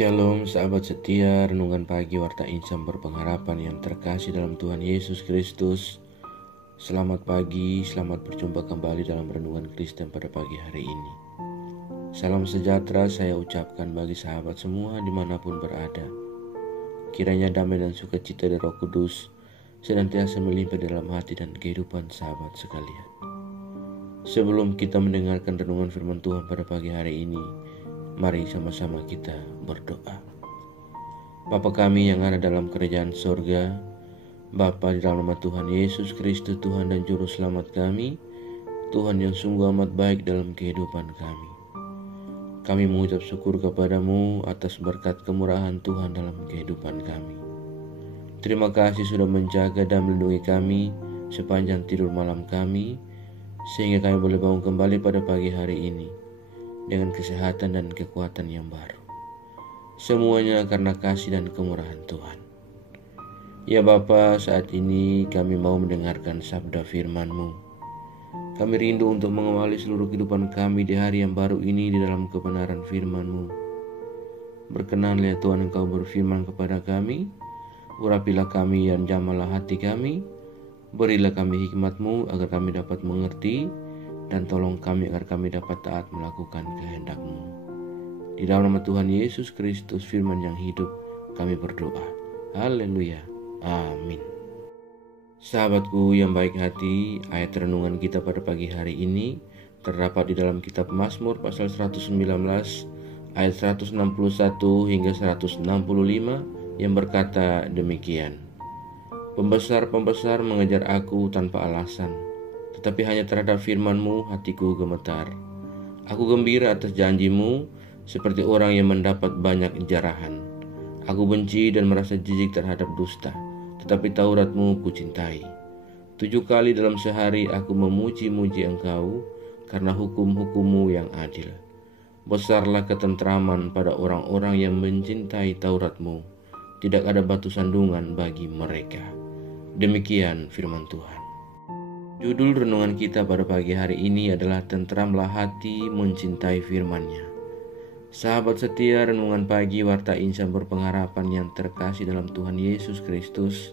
Shalom sahabat setia, renungan pagi Warta Insan berpengharapan yang terkasih dalam Tuhan Yesus Kristus. Selamat pagi, selamat berjumpa kembali dalam renungan Kristen pada pagi hari ini. Salam sejahtera saya ucapkan bagi sahabat semua dimanapun berada. Kiranya damai dan sukacita dari Roh Kudus senantiasa melimpah dalam hati dan kehidupan sahabat sekalian. Sebelum kita mendengarkan renungan firman Tuhan pada pagi hari ini, mari sama-sama kita berdoa. Bapa kami yang ada dalam kerajaan sorga, Bapa di dalam nama Tuhan Yesus Kristus, Tuhan dan Juru Selamat kami, Tuhan yang sungguh amat baik dalam kehidupan kami. Kami mengucap syukur kepadamu atas berkat kemurahan Tuhan dalam kehidupan kami. Terima kasih sudah menjaga dan melindungi kami sepanjang tidur malam kami, sehingga kami boleh bangun kembali pada pagi hari ini dengan kesehatan dan kekuatan yang baru. Semuanya karena kasih dan kemurahan Tuhan. Ya Bapa, saat ini kami mau mendengarkan sabda firman-Mu. Kami rindu untuk mengawali seluruh kehidupan kami di hari yang baru ini di dalam kebenaran firman-Mu. Berkenanlah Tuhan Engkau berfirman kepada kami, urapilah kami dan jamalah hati kami, berilah kami hikmat-Mu agar kami dapat mengerti, dan tolong kami agar kami dapat taat melakukan kehendak-Mu. Di dalam nama Tuhan Yesus Kristus firman yang hidup, kami berdoa. Haleluya. Amin. Sahabatku yang baik hati, ayat renungan kita pada pagi hari ini terdapat di dalam kitab Mazmur pasal 119 ayat 161 hingga 165 yang berkata demikian. Pembesar-pembesar mengejar aku tanpa alasan, tetapi hanya terhadap firman-Mu hatiku gemetar. Aku gembira atas janji-Mu seperti orang yang mendapat banyak jarahan. Aku benci dan merasa jijik terhadap dusta, tetapi Taurat-Mu kucintai. 7 kali dalam sehari aku memuji-muji Engkau karena hukum-hukum-Mu yang adil. Besarlah ketentraman pada orang-orang yang mencintai Taurat-Mu. Tidak ada batu sandungan bagi mereka. Demikian firman Tuhan. Judul renungan kita pada pagi hari ini adalah Tentramlah hati mencintai firman-Nya. Sahabat setia, renungan pagi Warta Insan berpengharapan yang terkasih dalam Tuhan Yesus Kristus.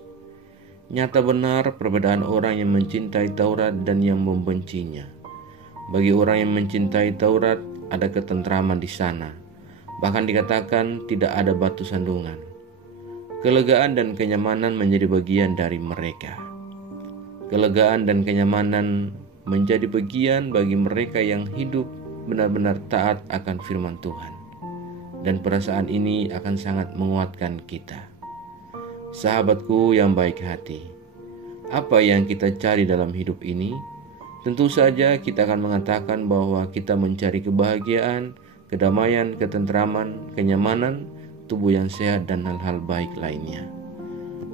Nyata benar perbedaan orang yang mencintai Taurat dan yang membencinya. Bagi orang yang mencintai Taurat ada ketentraman di sana. Bahkan dikatakan tidak ada batu sandungan. Kelegaan dan kenyamanan menjadi bagian dari mereka. Kelegaan dan kenyamanan menjadi bagian bagi mereka yang hidup benar-benar taat akan firman Tuhan. Dan perasaan ini akan sangat menguatkan kita. Sahabatku yang baik hati, apa yang kita cari dalam hidup ini? Tentu saja kita akan mengatakan bahwa kita mencari kebahagiaan, kedamaian, ketentraman, kenyamanan, tubuh yang sehat, dan hal-hal baik lainnya.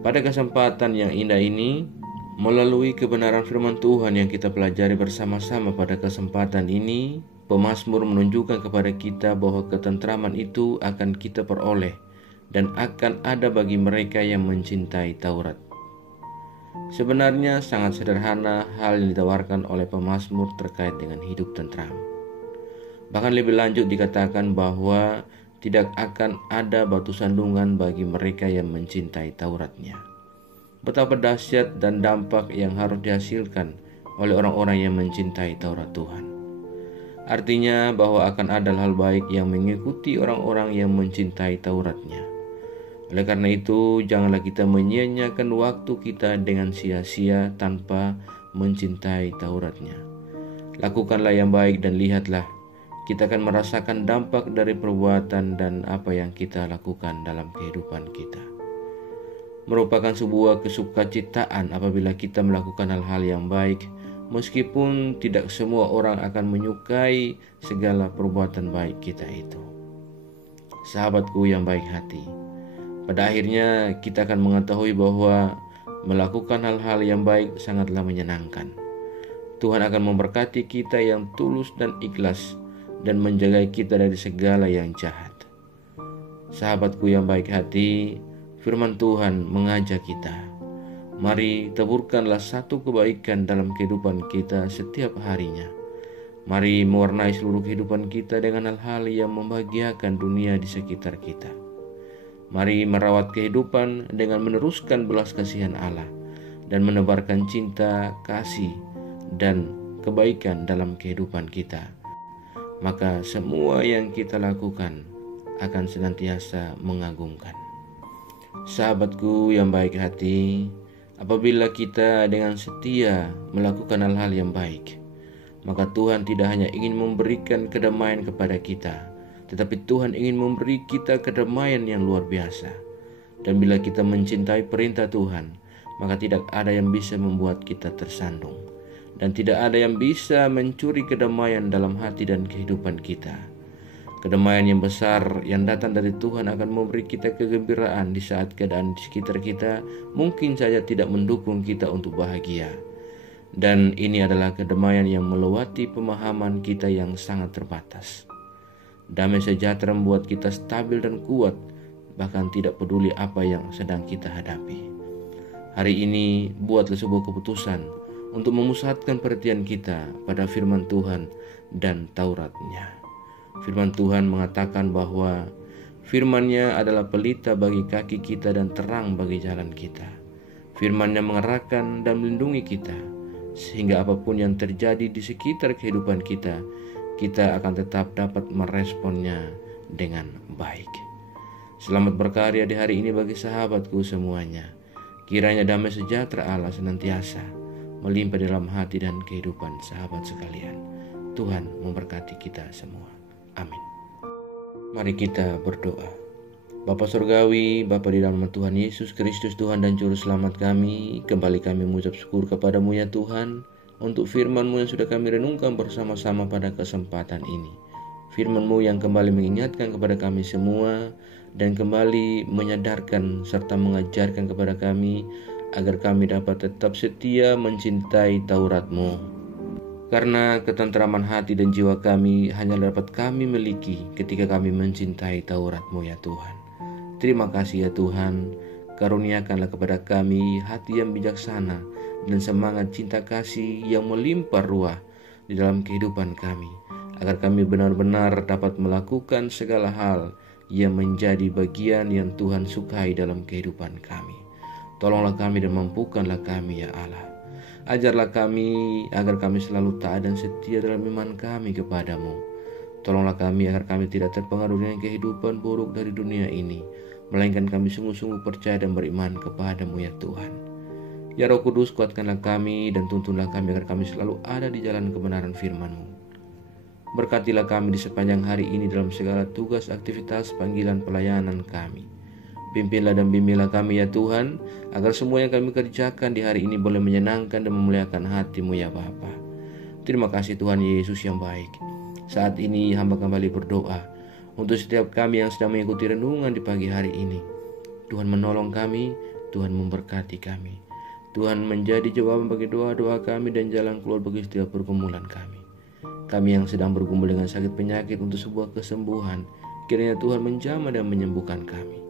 Pada kesempatan yang indah ini, melalui kebenaran firman Tuhan yang kita pelajari bersama-sama pada kesempatan ini, pemazmur menunjukkan kepada kita bahwa ketentraman itu akan kita peroleh dan akan ada bagi mereka yang mencintai Taurat. Sebenarnya sangat sederhana hal yang ditawarkan oleh pemazmur terkait dengan hidup tentram. Bahkan lebih lanjut dikatakan bahwa tidak akan ada batu sandungan bagi mereka yang mencintai Taurat-Nya. Betapa dahsyat dan dampak yang harus dihasilkan oleh orang-orang yang mencintai Taurat Tuhan. Artinya bahwa akan ada hal baik yang mengikuti orang-orang yang mencintai Taurat-Nya. Oleh karena itu, janganlah kita menyia-nyiakan waktu kita dengan sia-sia tanpa mencintai Taurat-Nya. Lakukanlah yang baik dan lihatlah, kita akan merasakan dampak dari perbuatan dan apa yang kita lakukan dalam kehidupan kita. Merupakan sebuah kesukacitaan apabila kita melakukan hal-hal yang baik, meskipun tidak semua orang akan menyukai segala perbuatan baik kita itu. Sahabatku yang baik hati, pada akhirnya kita akan mengetahui bahwa melakukan hal-hal yang baik sangatlah menyenangkan. Tuhan akan memberkati kita yang tulus dan ikhlas dan menjaga kita dari segala yang jahat. Sahabatku yang baik hati, firman Tuhan mengajak kita, mari taburkanlah satu kebaikan dalam kehidupan kita setiap harinya. Mari mewarnai seluruh kehidupan kita dengan hal-hal yang membahagiakan dunia di sekitar kita. Mari merawat kehidupan dengan meneruskan belas kasihan Allah dan menebarkan cinta, kasih, dan kebaikan dalam kehidupan kita. Maka semua yang kita lakukan akan senantiasa mengagumkan. Sahabatku yang baik hati, apabila kita dengan setia melakukan hal-hal yang baik, maka Tuhan tidak hanya ingin memberikan kedamaian kepada kita, tetapi Tuhan ingin memberi kita kedamaian yang luar biasa. Dan bila kita mencintai perintah Tuhan, maka tidak ada yang bisa membuat kita tersandung. Dan tidak ada yang bisa mencuri kedamaian dalam hati dan kehidupan kita. Kedamaian yang besar yang datang dari Tuhan akan memberi kita kegembiraan di saat keadaan di sekitar kita mungkin saja tidak mendukung kita untuk bahagia. Dan ini adalah kedamaian yang melewati pemahaman kita yang sangat terbatas. Damai sejahtera membuat kita stabil dan kuat, bahkan tidak peduli apa yang sedang kita hadapi. Hari ini buatlah sebuah keputusan untuk memusatkan perhatian kita pada firman Tuhan dan Tauratnya. Firman Tuhan mengatakan bahwa firman-Nya adalah pelita bagi kaki kita dan terang bagi jalan kita. Firman-Nya mengarahkan dan melindungi kita, sehingga apapun yang terjadi di sekitar kehidupan kita, kita akan tetap dapat meresponnya dengan baik. Selamat berkarya di hari ini bagi sahabatku semuanya. Kiranya damai sejahtera Allah senantiasa melimpah dalam hati dan kehidupan sahabat sekalian. Tuhan memberkati kita semua. Amin. Mari kita berdoa. Bapa Surgawi, Bapa di dalam Tuhan Yesus Kristus, Tuhan dan Juru Selamat kami, kembali kami mengucap syukur kepadamu ya Tuhan, untuk firman-Mu yang sudah kami renungkan bersama-sama pada kesempatan ini. Firman-Mu yang kembali mengingatkan kepada kami semua dan kembali menyadarkan serta mengajarkan kepada kami agar kami dapat tetap setia mencintai Taurat-Mu. Karena ketentraman hati dan jiwa kami hanya dapat kami miliki ketika kami mencintai Taurat-Mu ya Tuhan. Terima kasih ya Tuhan, karuniakanlah kepada kami hati yang bijaksana dan semangat cinta kasih yang melimpah ruah di dalam kehidupan kami, agar kami benar-benar dapat melakukan segala hal yang menjadi bagian yang Tuhan sukai dalam kehidupan kami. Tolonglah kami dan mampukanlah kami ya Allah. Ajarlah kami agar kami selalu taat dan setia dalam iman kami kepadamu. Tolonglah kami agar kami tidak terpengaruh dengan kehidupan buruk dari dunia ini, melainkan kami sungguh-sungguh percaya dan beriman kepadamu ya Tuhan. Ya Roh Kudus, kuatkanlah kami dan tuntunlah kami agar kami selalu ada di jalan kebenaran firman-Mu. Berkatilah kami di sepanjang hari ini dalam segala tugas aktivitas panggilan pelayanan kami. Pimpinlah dan bimbinglah kami ya Tuhan, agar semua yang kami kerjakan di hari ini boleh menyenangkan dan memuliakan hati-Mu ya Bapa. Terima kasih Tuhan Yesus yang baik. Saat ini hamba kembali berdoa untuk setiap kami yang sedang mengikuti renungan di pagi hari ini. Tuhan menolong kami, Tuhan memberkati kami. Tuhan menjadi jawaban bagi doa-doa kami dan jalan keluar bagi setiap pergumulan kami. Kami yang sedang bergumul dengan sakit penyakit untuk sebuah kesembuhan, kiranya Tuhan menjamah dan menyembuhkan kami.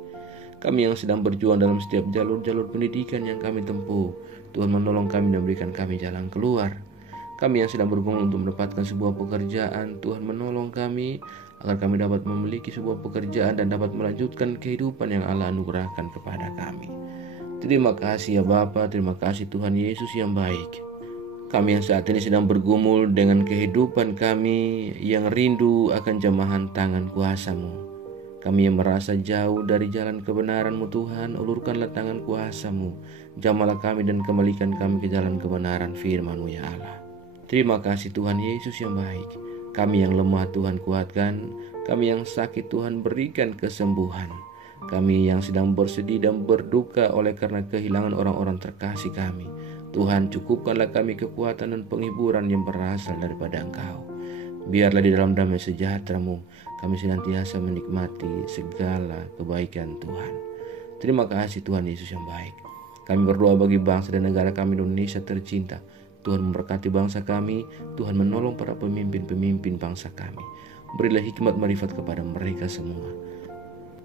Kami yang sedang berjuang dalam setiap jalur-jalur pendidikan yang kami tempuh, Tuhan menolong kami dan berikan kami jalan keluar. Kami yang sedang bergumul untuk mendapatkan sebuah pekerjaan, Tuhan menolong kami agar kami dapat memiliki sebuah pekerjaan dan dapat melanjutkan kehidupan yang Allah anugerahkan kepada kami. Terima kasih ya Bapa, terima kasih Tuhan Yesus yang baik. Kami yang saat ini sedang bergumul dengan kehidupan kami yang rindu akan jamahan tangan kuasa-Mu. Kami yang merasa jauh dari jalan kebenaran-Mu Tuhan, ulurkanlah tangan kuasa-Mu, jamalah kami dan kembalikan kami ke jalan kebenaran firman-Mu ya Allah. Terima kasih Tuhan Yesus yang baik. Kami yang lemah Tuhan kuatkan, kami yang sakit Tuhan berikan kesembuhan. Kami yang sedang bersedih dan berduka oleh karena kehilangan orang-orang terkasih kami, Tuhan cukupkanlah kami kekuatan dan penghiburan yang berasal daripada Engkau. Biarlah di dalam damai sejahtera-Mu kami senantiasa menikmati segala kebaikan Tuhan. Terima kasih Tuhan Yesus yang baik. Kami berdoa bagi bangsa dan negara kami Indonesia tercinta. Tuhan memberkati bangsa kami, Tuhan menolong para pemimpin-pemimpin bangsa kami. Berilah hikmat marifat kepada mereka semua.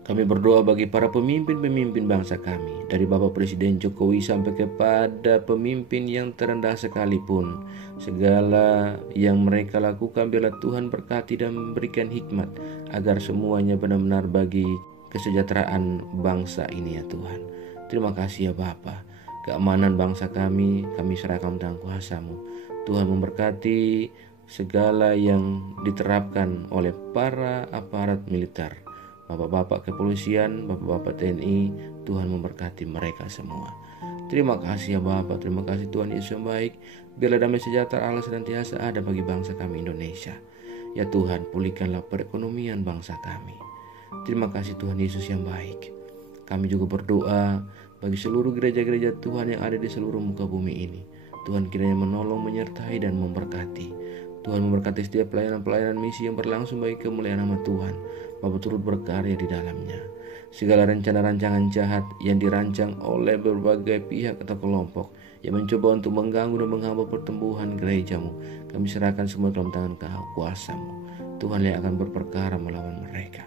Kami berdoa bagi para pemimpin-pemimpin bangsa kami, dari Bapak Presiden Jokowi sampai kepada pemimpin yang terendah sekalipun. Segala yang mereka lakukan biarlah Tuhan berkati dan memberikan hikmat, agar semuanya benar-benar bagi kesejahteraan bangsa ini ya Tuhan. Terima kasih ya Bapa. Keamanan bangsa kami serahkan dalam kuasa-Mu. Tuhan memberkati segala yang diterapkan oleh para aparat militer, Bapak-bapak kepolisian, Bapak-bapak TNI. Tuhan memberkati mereka semua. Terima kasih ya Bapa, terima kasih Tuhan Yesus yang baik. Biarlah damai sejahtera Allah senantiasa ada bagi bangsa kami Indonesia. Ya Tuhan, pulihkanlah perekonomian bangsa kami. Terima kasih Tuhan Yesus yang baik. Kami juga berdoa bagi seluruh gereja-gereja Tuhan yang ada di seluruh muka bumi ini. Tuhan kiranya menolong, menyertai, dan memberkati. Tuhan memberkati setiap pelayanan-pelayanan misi yang berlangsung bagi kemuliaan nama Tuhan. Bapa turut berkarya di dalamnya. Segala rencana rancangan jahat yang dirancang oleh berbagai pihak atau kelompok yang mencoba untuk mengganggu dan menghambat pertumbuhan gereja-Mu, kami serahkan semua dalam tangan kuasa-Mu. Tuhan yang akan berperkara melawan mereka.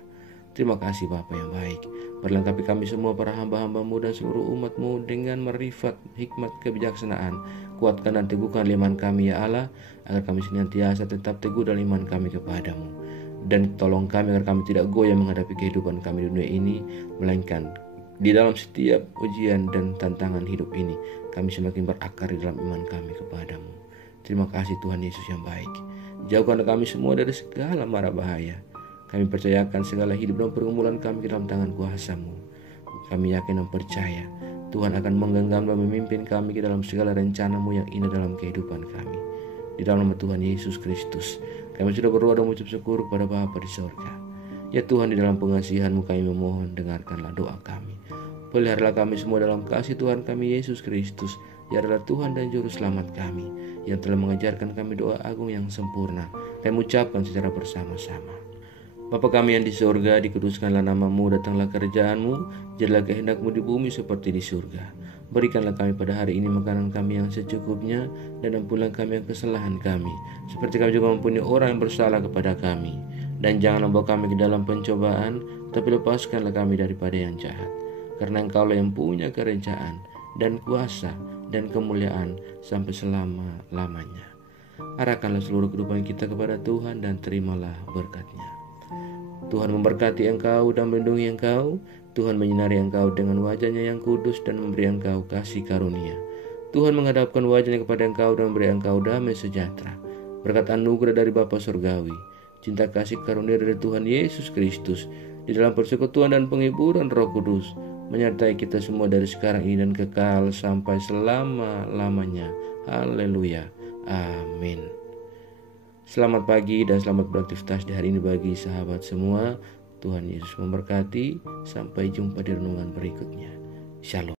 Terima kasih Bapa yang baik. Berlengkapi kami semua para hamba-hamba-Mu dan seluruh umat-Mu dengan marifat, hikmat, kebijaksanaan. Kuatkan dan teguhkan iman kami ya Allah, agar kami senantiasa tetap teguh dalam iman kami kepadamu. Dan tolong kami agar kami tidak goyah menghadapi kehidupan kami di dunia ini, melainkan di dalam setiap ujian dan tantangan hidup ini, kami semakin berakar di dalam iman kami kepadamu. Terima kasih Tuhan Yesus yang baik. Jauhkan kami semua dari segala mara bahaya. Kami percayakan segala hidup dan pergumulan kami dalam tangan kuasa-Mu. Kami yakin dan percaya Tuhan akan menggenggam dan memimpin kami ke dalam segala rencana-Mu yang indah dalam kehidupan kami. Di dalam nama Tuhan Yesus Kristus, kami sudah berdoa dan mengucap syukur kepada Bapa di sorga. Ya Tuhan, di dalam pengasihan-Mu kami memohon, dengarkanlah doa kami. Peliharalah kami semua dalam kasih Tuhan kami Yesus Kristus. Dia adalah Tuhan dan Juru Selamat kami, yang telah mengajarkan kami doa agung yang sempurna. Kami ucapkan secara bersama-sama. Bapa kami yang di surga, dikuduskanlah nama-Mu, datanglah kerajaan-Mu, jadilah kehendak-Mu di bumi seperti di surga. Berikanlah kami pada hari ini makanan kami yang secukupnya, dan ampunilah kami yang kesalahan kami, seperti kami juga mengampuni orang yang bersalah kepada kami. Dan janganlah bawa kami ke dalam pencobaan, tapi lepaskanlah kami daripada yang jahat. Karena Engkaulah yang punya kerajaan, dan kuasa, dan kemuliaan sampai selama-lamanya. Arahkanlah seluruh kehidupan kita kepada Tuhan, dan terimalah berkat-Nya. Tuhan memberkati engkau dan melindungi engkau. Tuhan menyinari engkau dengan wajah-Nya yang kudus dan memberi engkau kasih karunia. Tuhan menghadapkan wajah-Nya kepada engkau dan memberi engkau damai sejahtera. Berkat anugerah dari Bapa Surgawi, cinta kasih karunia dari Tuhan Yesus Kristus, di dalam persekutuan dan penghiburan Roh Kudus, menyertai kita semua dari sekarang ini dan kekal sampai selama-lamanya. Haleluya. Amin. Selamat pagi dan selamat beraktivitas di hari ini bagi sahabat semua. Tuhan Yesus memberkati. Sampai jumpa di renungan berikutnya. Shalom.